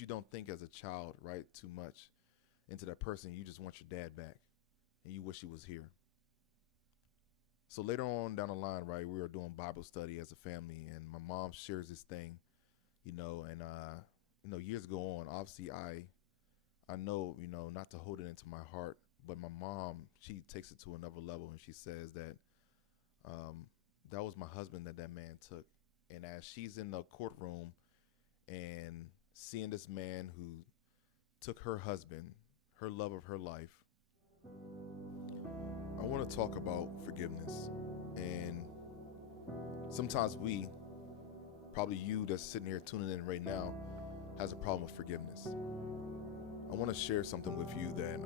you don't think as a child, right, too much into that person. You just want your dad back and you wish he was here. So later on down the line, right, we were doing Bible study as a family, and my mom shares this thing, and years go on. Obviously, I know, not to hold it into my heart, but my mom, she takes it to another level, and she says that um, that was my husband that man took. And as she's in the courtroom and seeing this man who took her husband, her love of her life, I want to talk about forgiveness. And sometimes we, probably you that's sitting here tuning in right now, has a problem with forgiveness. I want to share something with you that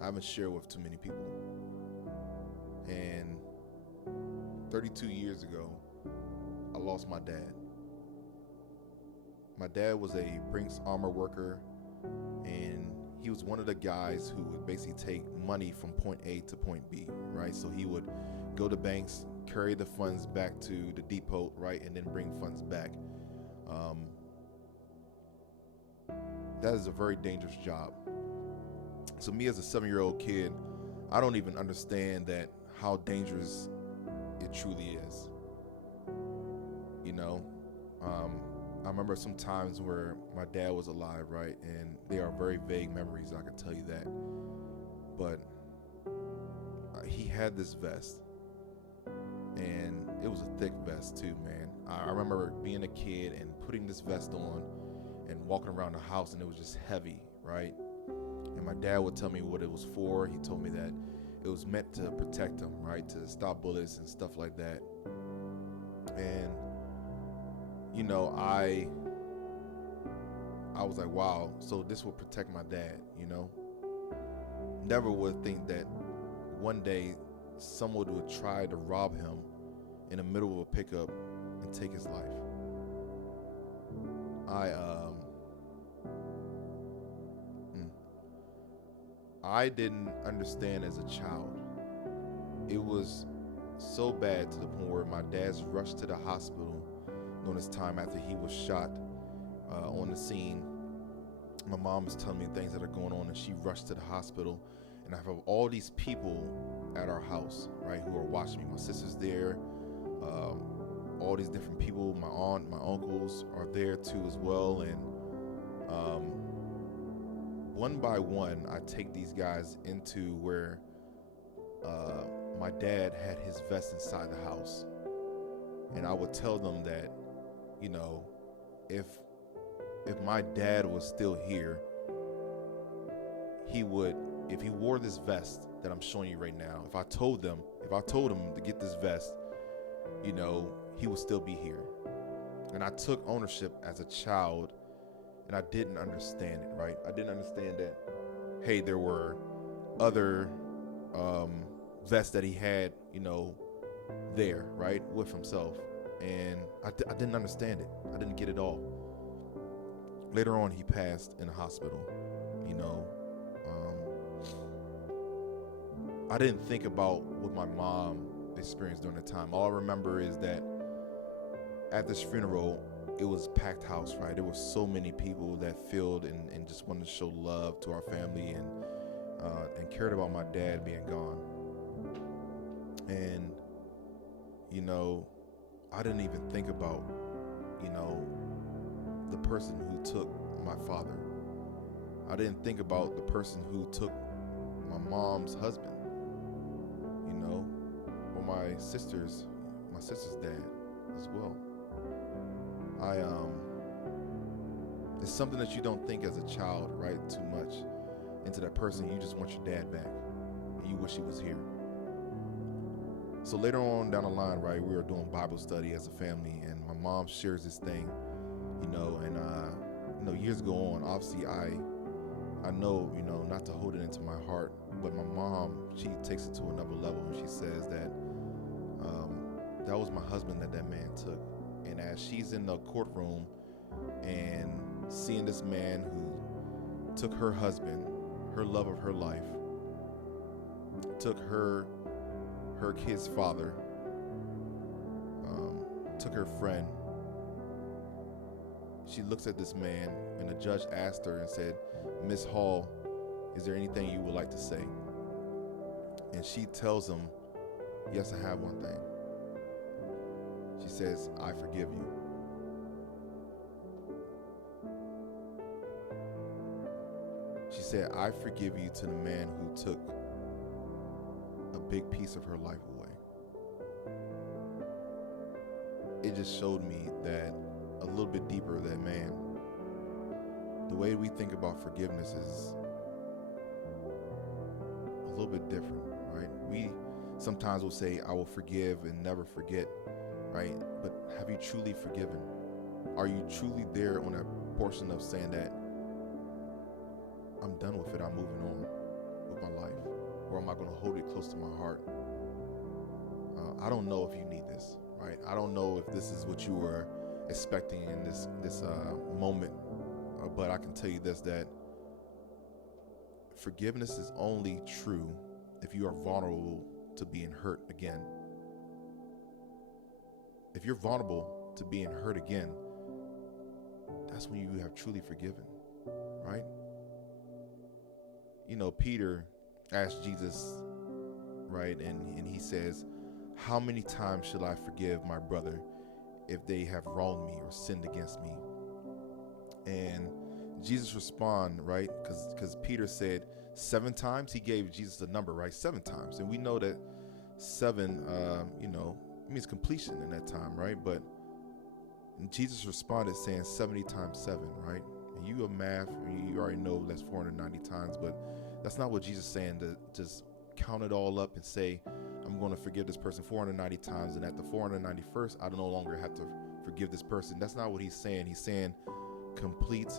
I haven't shared with too many people. And 32 years ago, I lost my dad. My dad was a Brinks armor worker, and he was one of the guys who would basically take money from point A to point B, right? So he would go to banks, carry the funds back to the depot, right, and then bring funds back. That is a very dangerous job. So me as a 7-year-old kid, I don't even understand that how dangerous it truly is. I remember some times where my dad was alive, right? And they are very vague memories, I can tell you that. But he had this vest, and it was a thick vest too, man. I remember being a kid and putting this vest on and walking around the house, and it was just heavy, right? And my dad would tell me what it was for. He told me that it was meant to protect him, right? To stop bullets and stuff like that. And I was like, wow, so this will protect my dad, Never would think that one day someone would try to rob him in the middle of a pickup and take his life. I didn't understand as a child. It was so bad to the point where my dad's rushed to the hospital during this time after he was shot on the scene. My mom is telling me things that are going on, and she rushed to the hospital. And I have all these people at our house, right, who are watching me. My sister's there, all these different people. My aunt, my uncles are there too as well. And one by one, I take these guys into where my dad had his vest inside the house. And I would tell them that, if my dad was still here, if he wore this vest that I'm showing you right now, if I told him to get this vest, he would still be here. And I took ownership as a child, and I didn't understand it, right? I didn't understand that, hey, there were other vests that he had, there, right, with himself. And I didn't understand it. I didn't get it all. Later on, he passed in a hospital. I didn't think about what my mom experienced during the time. All I remember is that at this funeral, it was a packed house, right? There were so many people that filled and just wanted to show love to our family and cared about my dad being gone. And, I didn't even think about, the person who took my father. I didn't think about the person who took my mom's husband, or my sister's dad as well. It's something that you don't think as a child, right, too much into that person. You just want your dad back, and you wish he was here. So later on down the line, right, we were doing Bible study as a family, and my mom shares this thing, and years go on. Obviously, I know, not to hold it into my heart, but my mom, she takes it to another level, and she says that that was my husband that man took. And as she's in the courtroom and seeing this man who took her husband, her love of her life, took her kid's father, took her friend, she looks at this man, and the judge asked her and said, "Miss Hall, is there anything you would like to say?" And she tells him, "Yes, I have one thing." She says, "I forgive you." She said, "I forgive you," to the man who took a big piece of her life away. It just showed me that a little bit deeper that, man, the way we think about forgiveness is a little bit different, right? We sometimes will say, "I will forgive and never forget," right? But have you truly forgiven? Are you truly there on that portion of saying that, "I'm done with it, I'm moving on with my life"? Or am I going to hold it close to my heart? I don't know if you need this, right? I don't know if this is what you were expecting in this moment, but I can tell you this, that forgiveness is only true if you are vulnerable to being hurt again. If you're vulnerable to being hurt again, that's when you have truly forgiven, right? You know, Peter asked Jesus, right, and he says, "How many times shall I forgive my brother if they have wronged me or sinned against me?" And Jesus responded, right, because Peter said 7 times. He gave Jesus a number, right? 7 times. And we know that 7, means completion in that time, right? But Jesus responded saying 70 times 7, right? And you have math, you already know that's 490 times, but that's not what Jesus is saying, to just count it all up and say, "I'm going to forgive this person 490 times, and at the 491st, I no longer have to forgive this person." That's not what he's saying. He's saying complete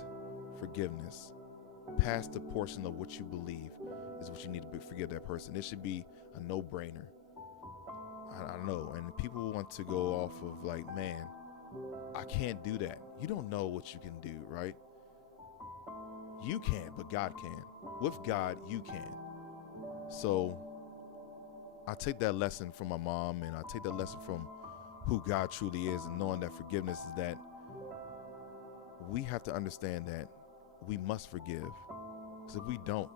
forgiveness. Past the portion of what you believe is what you need to forgive that person. It should be a no-brainer. I don't know. And people want to go off of like, "Man, I can't do that." You don't know what you can do, right? You can't, but God can. With God, you can. So I take that lesson from my mom, and I take that lesson from who God truly is, and knowing that forgiveness is that we have to understand that we must forgive. Because if we don't,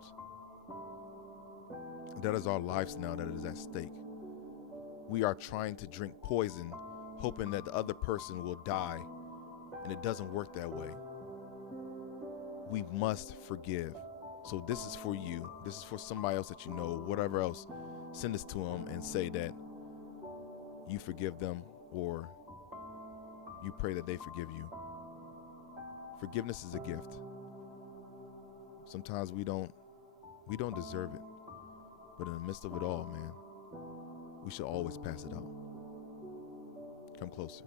that is our lives now that is at stake. We are trying to drink poison, hoping that the other person will die, and it doesn't work that way. We must forgive. So this is for you. This is for somebody else that you know, whatever else. Send this to them and say that you forgive them, or you pray that they forgive you. Forgiveness is a gift. Sometimes we don't deserve it. But in the midst of it all, man, we should always pass it out. Come closer.